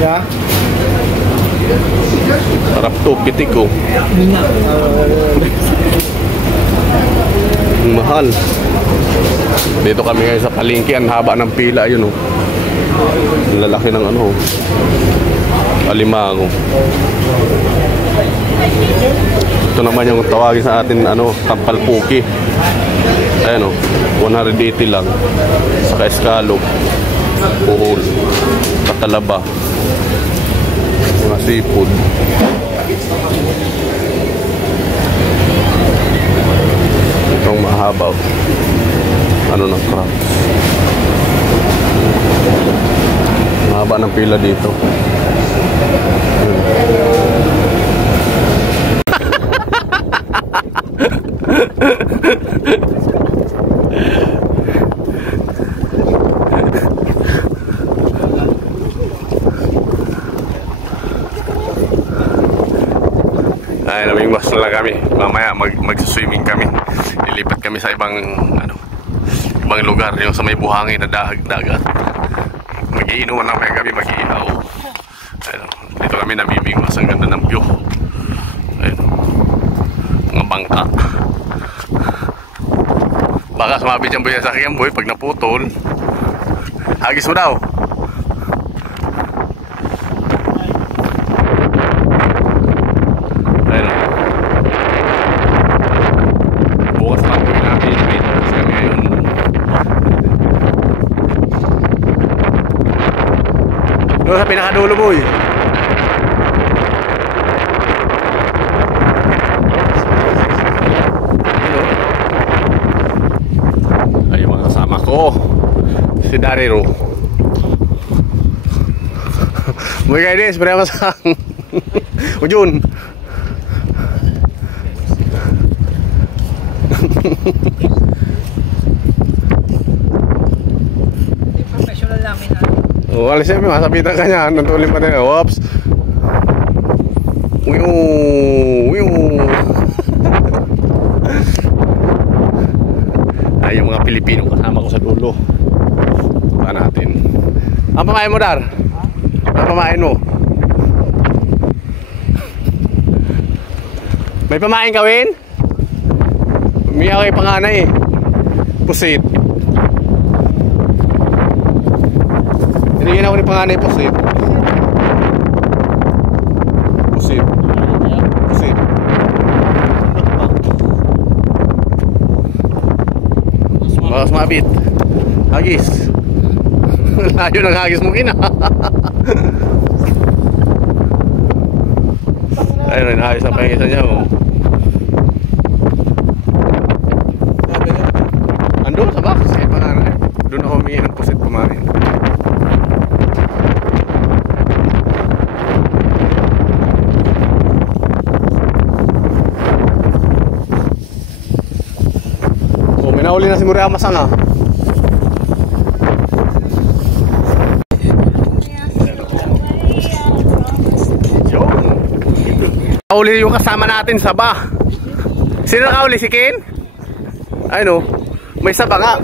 Yeah. Sarap to, pitik ko. Mahal. Dito kami ngayon sa palengke, ang haba ng pila, yun oh. Ang lalaki ng ano, alimango. Ito naman yung tawagin sa atin, ano, tampalpuki. Ayan oh, 180 lang. Saka escallop, puhol, katalaba, mga seafood. Itong mahabaw, ano ng crabs. Mahaba ng pila dito. Ay, namingwas na lang kami. Mamaya mag-swimming kami. Lilipat kami sa ibang ibang lugar, yung sa may buhangin na dagat. Mag-iinuman na kami, mag-iinaw. Dito kami namimingwas. Ang ganda ng view. Ayun, mga bangka. Baka sumabit yung buhay sa akin, boy, pag naputol. Hagis mo daw. Ayun. Bukas pa kami namin. Bukas kami ngayon. Doon sa pinakadulo, boy. Ay, mga kasama ko. Si Dariro. Muy guys, berapa sang? Ujun. Professional namin na. Oh, alis siya, masabitan ka niya. Nantulin pa din. Whoops. Ay, yung mga Pilipino kasama ko sa dulo. Pa natin. Ang pamain mo, Dar? Ang pamain mo? May pamain kawin? Umiyak kay panganay eh. Pusit. Hinigin ako ni panganay pusit. Pusit. Pusit. Bakas mabit. Hagis. Layo ng hagis mo kina. Ayun, inahayos ang pangisan niya oh. Andun sa box eh, panganay. Doon ako humingi ng pusit kumain. Oh, minauli na si Muriama Masanga. Nakauli yung kasama natin sa ba. Sino nakauli? Si Ken? Ay no, may saba nga.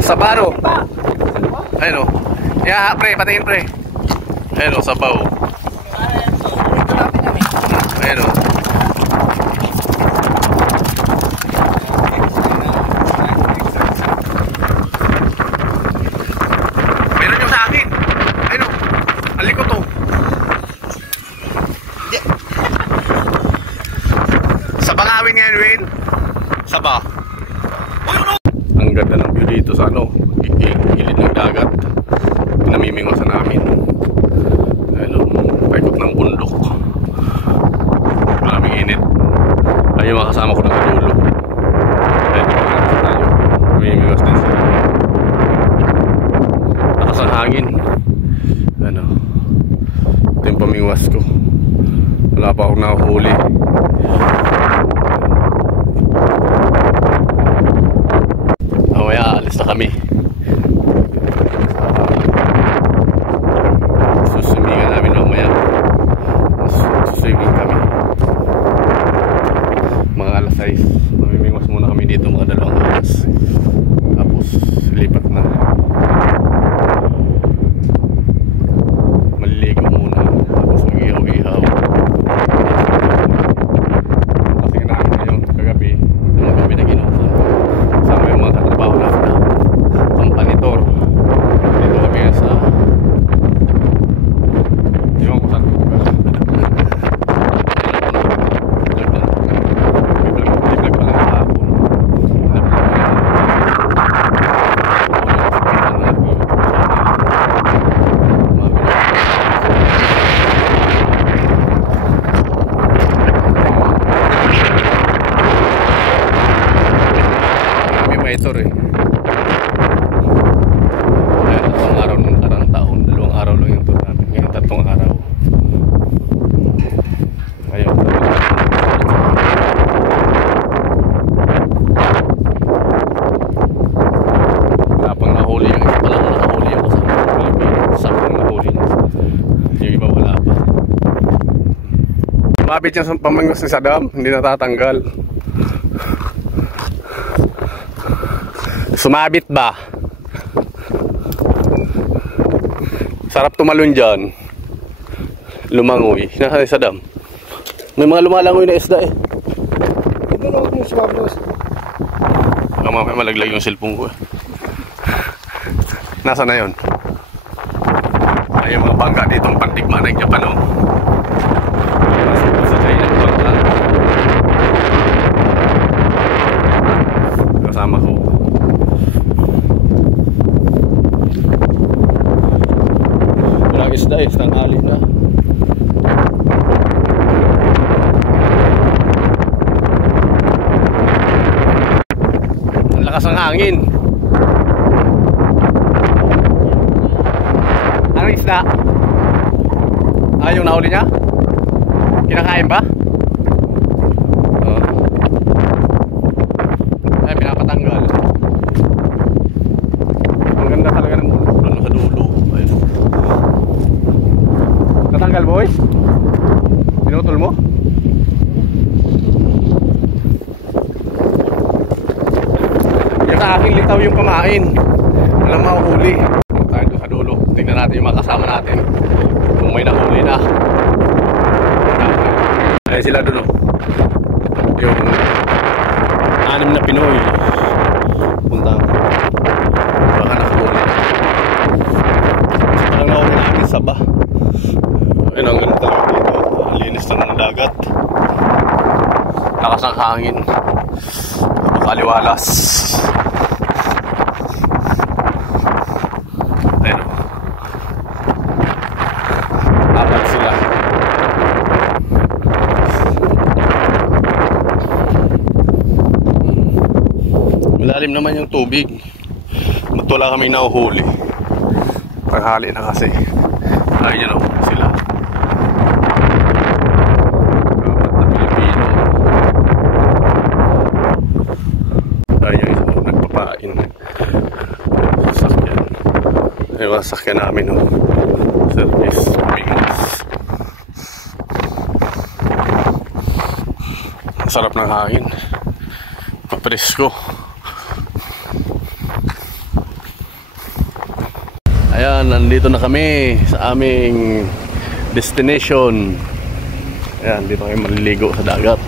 Saba no. Ay no. Yeah, pre, patingin pre. Ay no, sabaw. Ay no. Meron yung sa akin. Ay no, alikot to. Sabangawin nga yun, Saba. Ang ganda ng view dito sa gilid ng dagat. Pinamimingwasan namin. Ayun, paikot ng bundok. Maraming init. Ayun, mga kasama ko ng kadulo. Ayun, pinamimingwas tayo. Pinamimingwas din sila. Lakas ang hangin. Ito yung pamingwas ko. Wala pa akong nakahuli. Mamaya alis na kami. Susumingan namin mamaya. Suswimming kami. Mga alas 6. Mamimingwas muna kami dito mga 2 oras. Tapos lipat na. Sumabit yung pamangos ni Saddam, hindi natatanggal. Sumabit ba? Sarap tumalon dyan. Lumangoy. Nasaan si Saddam? May mga lumalangoy na isda eh. Ito na yung sumablos. Baka mamaya malaglag yung cellphone ko eh. Nasaan na yun? Ay, yung mga bangka ditong pantigma ng Japan oh. Sa China bangka. Kasama ko. Walang isda eh, tanghali na. Ang lakas ng hangin. Anong isda? Ah, yung nahuli niya? Kinakain ba? Oh. Ay, pinapatanggal. Ang ganda talaga ng ulo. Ano sa dulo. Ayun. Natanggal, boy? Pinutol mo? Yan sa aking litaw yung pamain. Walang mahuhuli. Tayo doon sa dulo. Tingnan natin yung mga kasama natin. Kung may nahuli na. Ayan sila doon oh. Yung 6 na Pinoy. Punta. Baka nakahuli na. Parang nahuli natin saba. Ayun ang ganda talaga dito. Linis na ng dagat. Lakas ng hangin. Napakaliwalas. Ayun o. Apat sila. Malalim naman yung tubig. Ba't wala kami nahuhuli? Panghali na kasi. Ayun o, sila. Apat na Pilipino. Ayun yung isa nagpapain. Sasakyan. Ayun ang sasakyan namin o. Service wings. Ang sarap ng hangin. Papresko. Ayan, nandito na kami sa aming destination. Ayan, dito kami maliligo sa dagat.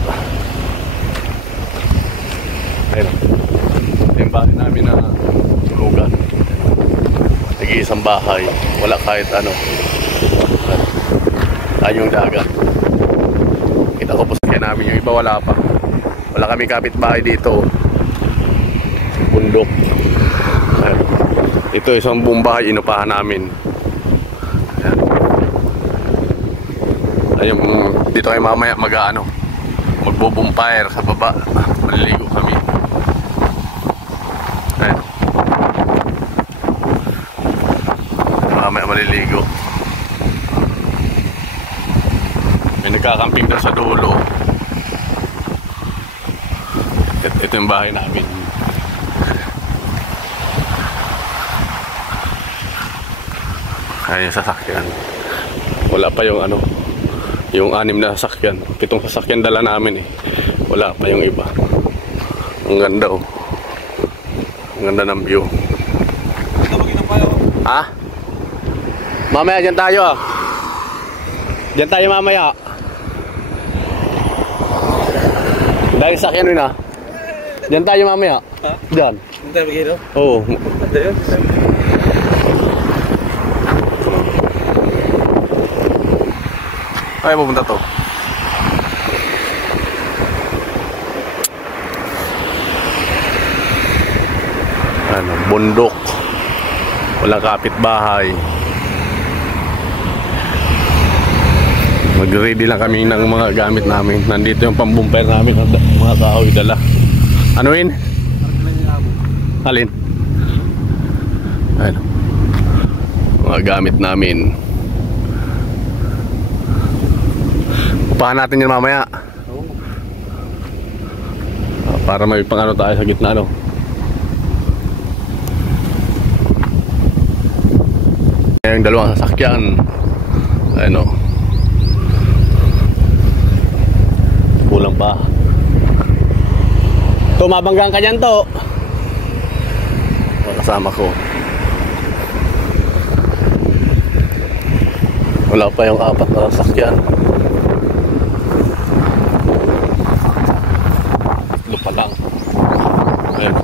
Ayan, ito yung bahay namin na tulugan. Nag-iisang bahay, wala kahit ano. Ayong dagat. Kita ko po sa namin, yung iba wala pa. Wala kami kapitbahay dito. Bundok. Ayan. Ito isang buong bahay inupahan namin. Ayan. Ayun, dito kayo mamaya mag-ano, magbo-bonfire sa baba. Maliligo kami. Ayan. Mamaya maliligo. May nagkakamping na sa dulo. Ito yung bahay namin. Ay, sasakyan. Wala pa yung ano, yung 6 na sasakyan. 7 sasakyan dala namin eh. Wala pa yung iba. Ang ganda oh. Ang ganda ng view. Ha? Mamaya dyan tayo ah. Dyan tayo mamaya. Dahil sakyan rin ah. Dyan tayo mamaya. Ha? Dyan. Dyan tayo mag-ino? Oo. Dyan. Ay, pupunta to. Ano, bundok. Walang kapitbahay. Mag-ready lang kami ng mga gamit namin. Nandito yung pambumper namin. Mga kahoy dala. Ano yun? Alin? Ano? Mga gamit namin. Upahan natin yun mamaya. Para may pang ano tayo sa gitna ano. Yung dalawang sasakyan. Ano. ba? Tumabanggang ka dyan to. Kasama ko. Wala pa yung 4 na sasakyan. Lupa lang. Ayan.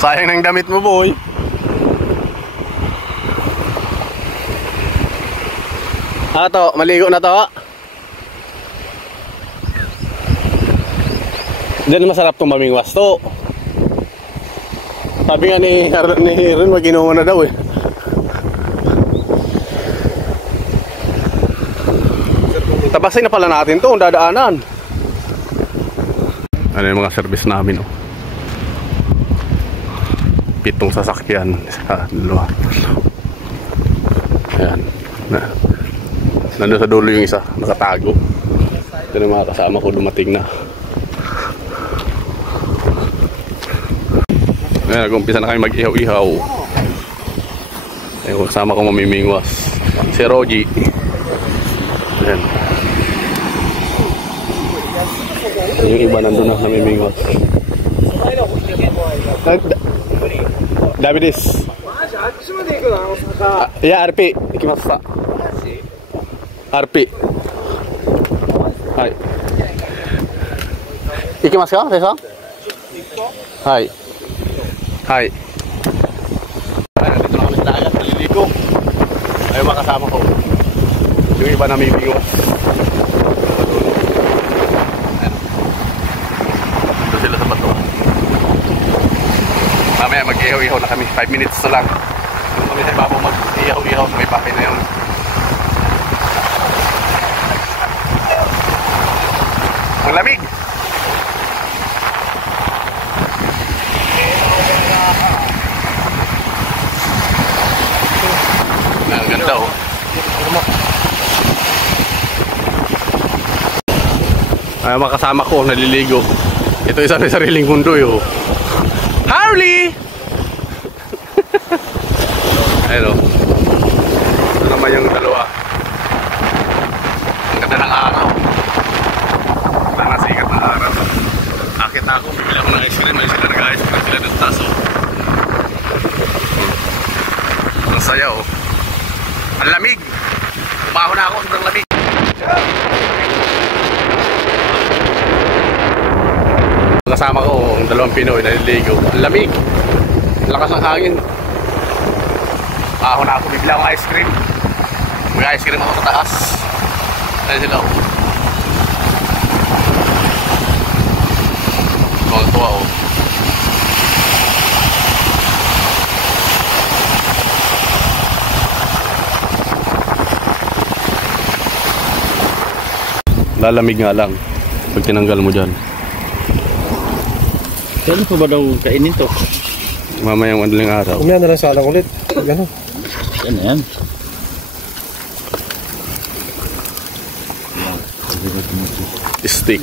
Sayang ng damit mo, boy. To, maligo na to. Diyan masarap itong mamingwas to. Sabi nga ni Ren, mag-inuman na daw eh. Tabasin na pala natin to, ang dadaanan. Ano yung mga service namin, oh. 7 sasakyan sa dalawa. Ayan. Nandun sa dulo yung isa, nakatago. Ito na mga kasama ko, dumating na. Ayan, nag-umpisa na kami mag-ihaw-ihaw. Ayan, kasama ko mamimingwas. Si Roji. Ayan. Yung iba nandun na namimingwas. Davidis. Ya, RP. Ikimasta. RP. Hai. Ikimasu ka, Tessa? Hai. Hai. Dito na kami sa dagat, naliligo. Ayaw makasama ko. Yung iba na may bigo. Dito sila sa bato. Mamaya mag-ihaw-ihaw na kami. 5 minutes na lang. Doon kami sa ibabaw mag-ihaw-ihaw sa may papay na yun. Ang lamig. Ang ganda, oh. Ay, makasama ko, naliligo. Ito isa na sariling mundo, oh. Harley! Ayun, oh. Ito naman yung dalawa. Ang ganda ng araw. Sikat na araw. Akit na ako, bibili ako ng ice cream. Ay sila nag-ice cream sila ng taso. Ang saya, oh. Ang lamig. Umaho na ako, sobrang lamig. Kasama ko ang 2 Pinoy na nililigo. Ang lamig. Lakas ng hangin. Umaho na ako, bibili ako ng ice cream. Mag-ice cream ako sa taas. Ayun sila, oh. Tuwa, oh. Lalamig nga lang pag tinanggal mo dyan. Kailan pa ba daw kainin to? Mamayang madaling araw. Umaya na lang sa alang ulit. Gano'n. Yan na yan. Steak.